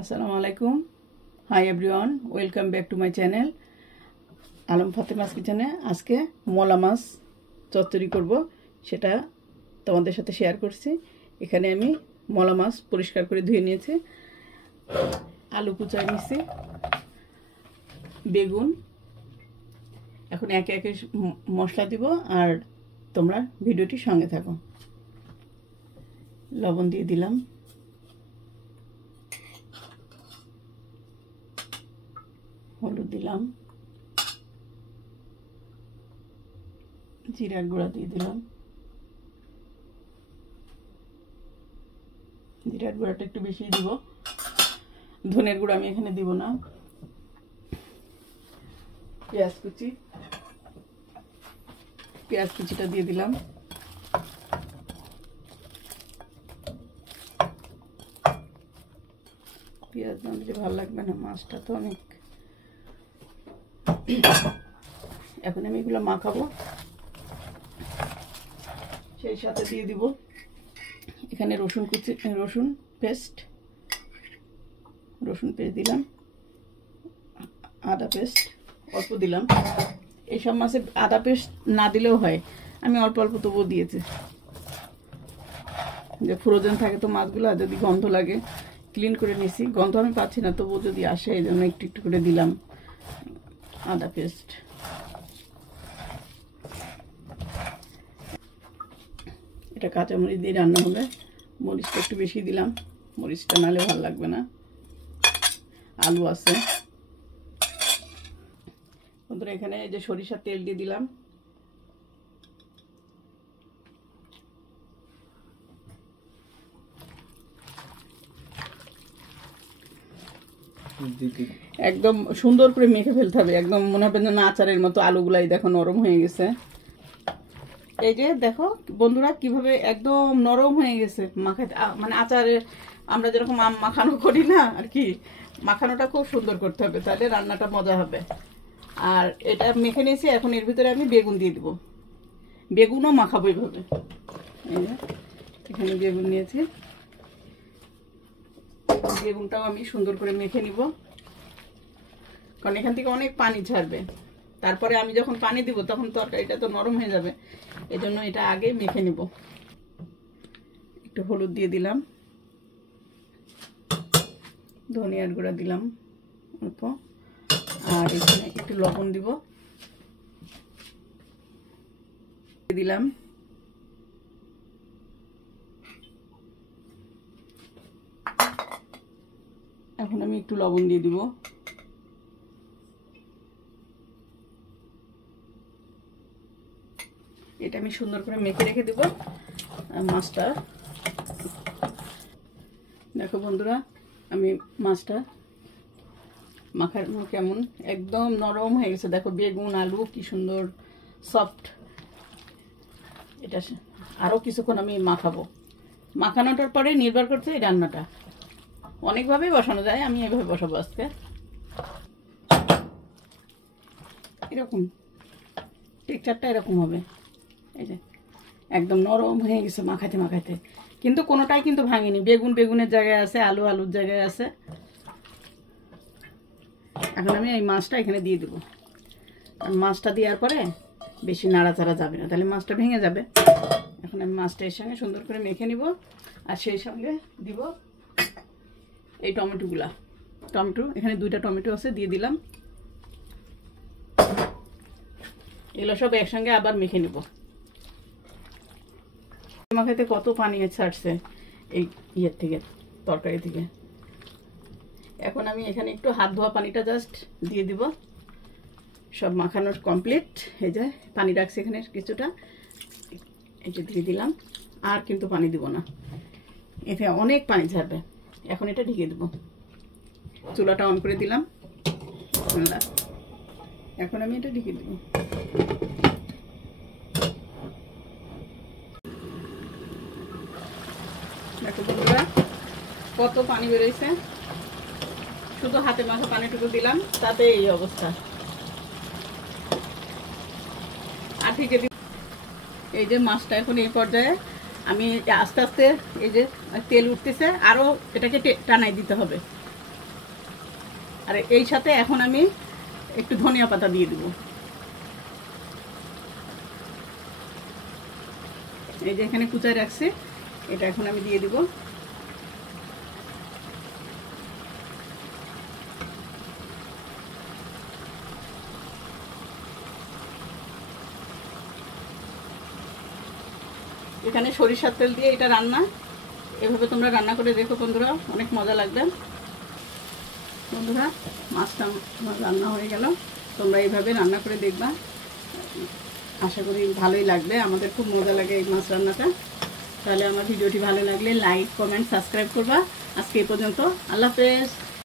আসসালামু আলাইকুম। Hi everyone, welcome back to my channel Alam Fatema's কিচেনে। আজকে মলা মাছ চচ্চড়ি করব, সেটা তোমাদের সাথে শেয়ার করছি। এখানে আমি মলা মাছ পরিষ্কার করে ধুয়ে নিয়েছি, আলু কুচাই নিয়েছি, বেগুন। এখন একে একে মশলা দিব, আর তোমরা ভিডিওটি সঙ্গে থাকো। লবণ দিয়ে দিলাম, হলুদ দিলাম, জিরার গুঁড়া দিয়ে দিলাম। জিরার গুঁড়াটা একটু বেশি দিব, ধনের গুঁড়া আমি এখানে দিব না। পেঁয়াজ কুচিটা দিয়ে দিলাম। পেঁয়াজ না দিলে ভালো লাগবে না, মাছটা তো অনেক। এখন আমি এগুলো মাখাবো, সেই সাথে দিয়ে দিব এখানে রসুন পেস্ট দিলাম, আদা পেস্ট অল্প দিলাম। এইসব মাছে আদা পেস্ট না দিলেও হয়, আমি অল্প অল্প তবুও দিয়েছি। যে ফ্রোজেন থাকে তো মাছগুলো, যদি গন্ধ লাগে, ক্লিন করে নিছি, গন্ধ আমি পাচ্ছি না, তবুও যদি আসে এই জন্য একটু একটু করে দিলাম আদা পেস্ট। এটা কাঁচামরিচ দিয়ে রান্না হবে, মরিচটা একটু বেশি দিলাম, মরিচটা নালে ভালো লাগবে না। আলু আছে বন্ধুরা। এখানে এই যে সরিষার তেল দিয়ে দিলাম, একদম সুন্দর করে মেখে ফেলতে হবে, একদম মনে হবে না আচারের মতো। আলুগুলাই দেখো নরম হয়ে গেছে। এই যে দেখো বন্ধুরা কিভাবে একদম নরম হয়ে গেছে মাখাতে, মানে আচারে আমরা যেরকম আম মাখানো করি না আর কি, মাখানোটা খুব সুন্দর করতে হবে, তাহলে রান্নাটা মজা হবে। আর এটা মেখে নিয়েছি, এখন এর ভিতরে আমি বেগুন দিয়ে দিব, বেগুনও মাখাবো এইভাবে। এই যে এখানে বেগুন নিয়েছি, বেগুনটাও আমি সুন্দর করে মেখে নিব, কারণ এখান থেকে অনেক পানি ছাড়বে। তারপরে আমি যখন পানি দিব তখন তরকারিটা তো নরম হয়ে যাবে, এই জন্য এটা আগে মেখে নিব। একটু হলুদ দিয়ে দিলাম, ধনিয়ার গুঁড়া দিলাম অল্প, আর এখানে একটু লবণ দিব দিলাম। এখন আমি একটু লবণ দিয়ে দিব। এটা আমি সুন্দর করে মেখে রেখে দেব মাছটা। দেখো বন্ধুরা, আমি মাছটা মাখানো কেমন একদম নরম হয়ে গেছে। দেখো বেগুন আলু কি সুন্দর সফট। এটা আরও কিছুক্ষণ আমি মাখাবো। মাখানোটার পরে নির্ভর করছে এই রান্নাটা, অনেকভাবেই বসানো যায়, আমি এইভাবে বসাবো আজকে। এরকম টেক্সচারটা এরকম হবে। এই যে একদম নরম হয়ে গেছে মাখাতে মাখাতে, কিন্তু কোনোটাই কিন্তু ভাঙেনি। বেগুনের জায়গায় আছে, আলুর জায়গায় আছে। এখন আমি এই মাছটা এখানে দিয়ে দেবো। মাছটা দেওয়ার পরে বেশি নাড়াচাড়া যাবে না, তাহলে মাছটা ভেঙে যাবে। এখন আমি মাছটা এর সঙ্গে সুন্দর করে মেখে নিব, আর সেই সঙ্গে দিব এই টমেটো। এখানে 2টা টমেটো আছে, দিয়ে দিলাম। এগুলো সব একসঙ্গে আবার মেখে নিব। মাখাতে কত পানি ছাড়ছে এই ইয়ের থেকে, তরকারি থেকে। এখন আমি এখানে একটু হাত ধোয়া পানিটা জাস্ট দিয়ে দিব। সব মাখানোর কমপ্লিট। এই যে পানি রাখছে এখানে কিছুটা, এই যে দিয়ে দিলাম। আর কিন্তু পানি দিব না, এতে অনেক পানি ছাড়বে। এখন এটা ঢেকে দেব। চুলাটা অন করে দিলাম, এখন আমি এটা ঢেকে দেব। দেখো বন্ধুরা কত পানি বেরোইছে, শুধু হাতে মাখা পানিটুকু দিলাম, তাতে এই অবস্থা। আর ঠিক এই যে মাছটা এখন এই পর্যায়ে আমি আস্তে আস্তে, এই যে তেল উঠতেছে, আরও এটাকে টানাই দিতে হবে। আর এই সাথে এখন আমি একটু ধনিয়া পাতা দিয়ে দিব। এই যে এখানে কুচায় রাখছি, এটা এখন আমি দিয়ে দিব। এখানে সরিষার তেল দিয়ে এটা রান্না, এভাবে তোমরা রান্না করে দেখো বন্ধুরা, অনেক মজা লাগবে। বন্ধুরা মাছটা আমার রান্না হয়ে গেল, তোমরা এইভাবে রান্না করে দেখবা, আশা করি ভালোই লাগবে। আমাদের খুব মজা লাগে এই মাছ রান্নাটা। তাহলে আমার ভিডিওটি ভালো লাগলে লাইক, কমেন্ট, সাবস্ক্রাইব করবা। আজকে এই পর্যন্ত, আল্লাহ হাফেজ।